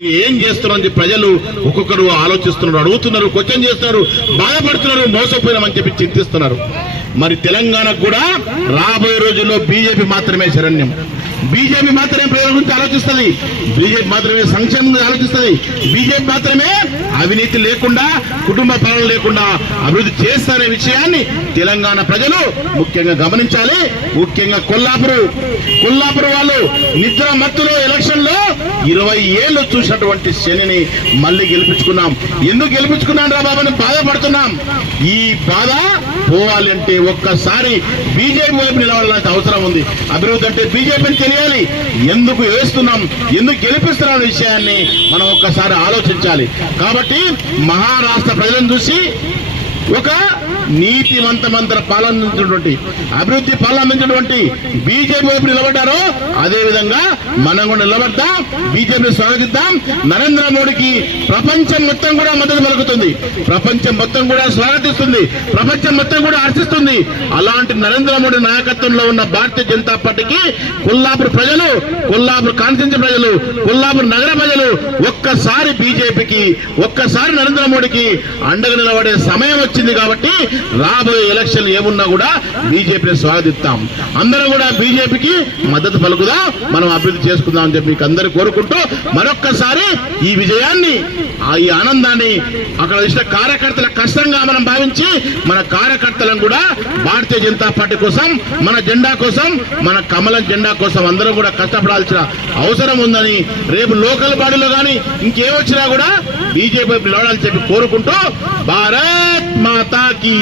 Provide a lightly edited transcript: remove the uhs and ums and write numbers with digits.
ఏం చేస్తున్నారని ప్రజలు ఒక్కొక్కరు ఆలోచిస్తున్నారు, అడుగుతున్నారు, క్వశ్చన్ చేస్తున్నారు, బాధపడుతున్నారు, మోసపోయినామని చెప్పి చింతిస్తున్నారు. మరి తెలంగాణకు కూడా రాబోయే రోజుల్లో బీజేపీ మాత్రమే శరణ్యం. బీజేపీ మాత్రమే ప్రజల గురించి ఆలోచిస్తుంది, బీజేపీ మాత్రమే సంక్షేమం గురించి ఆలోచిస్తుంది, బీజేపీ మాత్రమే అవినీతి లేకుండా, కుటుంబ పాలన లేకుండా అభివృద్ధి చేస్తారనే విషయాన్ని తెలంగాణ ప్రజలు ముఖ్యంగా గమనించాలి. ముఖ్యంగా కొల్లాపూర్ వాళ్ళు నిద్ర మత్తులో ఎలక్షన్ లో 20 ఏళ్లు చూసినటువంటి శనిని మళ్ళీ గెలిపించుకున్నాం. ఎందుకు గెలిపించుకున్నాం రా బాబు అని బాధపడుతున్నాం. ఈ బాధ పోవాలి అంటే ఒక్కసారి బీజేపీ వైపు నిలబడాల్సిన అవసరం ఉంది. అభివృద్ధి అంటే బీజేపీని తెలియాలి. ఎందుకు వేస్తున్నాం, ఎందుకు గెలిపిస్తున్నాం అనే విషయాన్ని మనం ఒక్కసారి ఆలోచించాలి. కాబట్టి మహారాష్ట్ర ప్రజలను చూసి ఒక నీతివంతమంతర పాలనందించినటువంటి, అభివృద్ధి పాలనందించినటువంటి బీజేపీ వైపు నిలబడ్డారో అదే విధంగా మనం కూడా నిలబడతాం, బీజేపీ స్వాగతిద్దాం. నరేంద్ర మోడీకి ప్రపంచం మొత్తం కూడా మద్దతు పలుకుతుంది, ప్రపంచం మొత్తం కూడా స్వాగతిస్తుంది, ప్రపంచం మొత్తం కూడా హర్షిస్తుంది. అలాంటి నరేంద్ర మోడీ నాయకత్వంలో ఉన్న భారతీయ జనతా పార్టీకి కొల్లాపూర్ ప్రజలు, కొల్లాపూర్ కాన్స్టిట్యూన్సీ ప్రజలు, కొల్లాపూర్ నగర ప్రజలు ఒక్కసారి బీజేపీకి, ఒక్కసారి నరేంద్ర మోడీకి అండగా నిలబడే సమయం వచ్చింది. కాబట్టి రాబోయే ఎలక్షన్ ఏమున్నా కూడా బీజేపీని స్వాగతిస్తాం. అందరం కూడా బీజేపీకి మద్దతు పలుకుదాం, మనం అభివృద్ధి చేసుకుందాం అని చెప్పి మీకు అందరూ కోరుకుంటూ మరొక్కసారి ఈ విజయాన్ని, ఈ ఆనందాన్ని అక్కడ ఇచ్చిన కార్యకర్తల కష్టంగా మనం భావించి మన కార్యకర్తలను కూడా భారతీయ జనతా పార్టీ కోసం, మన జెండా కోసం, మన కమలం జెండా కోసం అందరం కూడా కష్టపడాల్సిన అవసరం ఉందని, రేపు లోకల్ బాడీలో కానీ ఇంకేమొచ్చినా కూడా బీజేపీ నిలబడాలని చెప్పి కోరుకుంటూ భారత్ మాతా కీ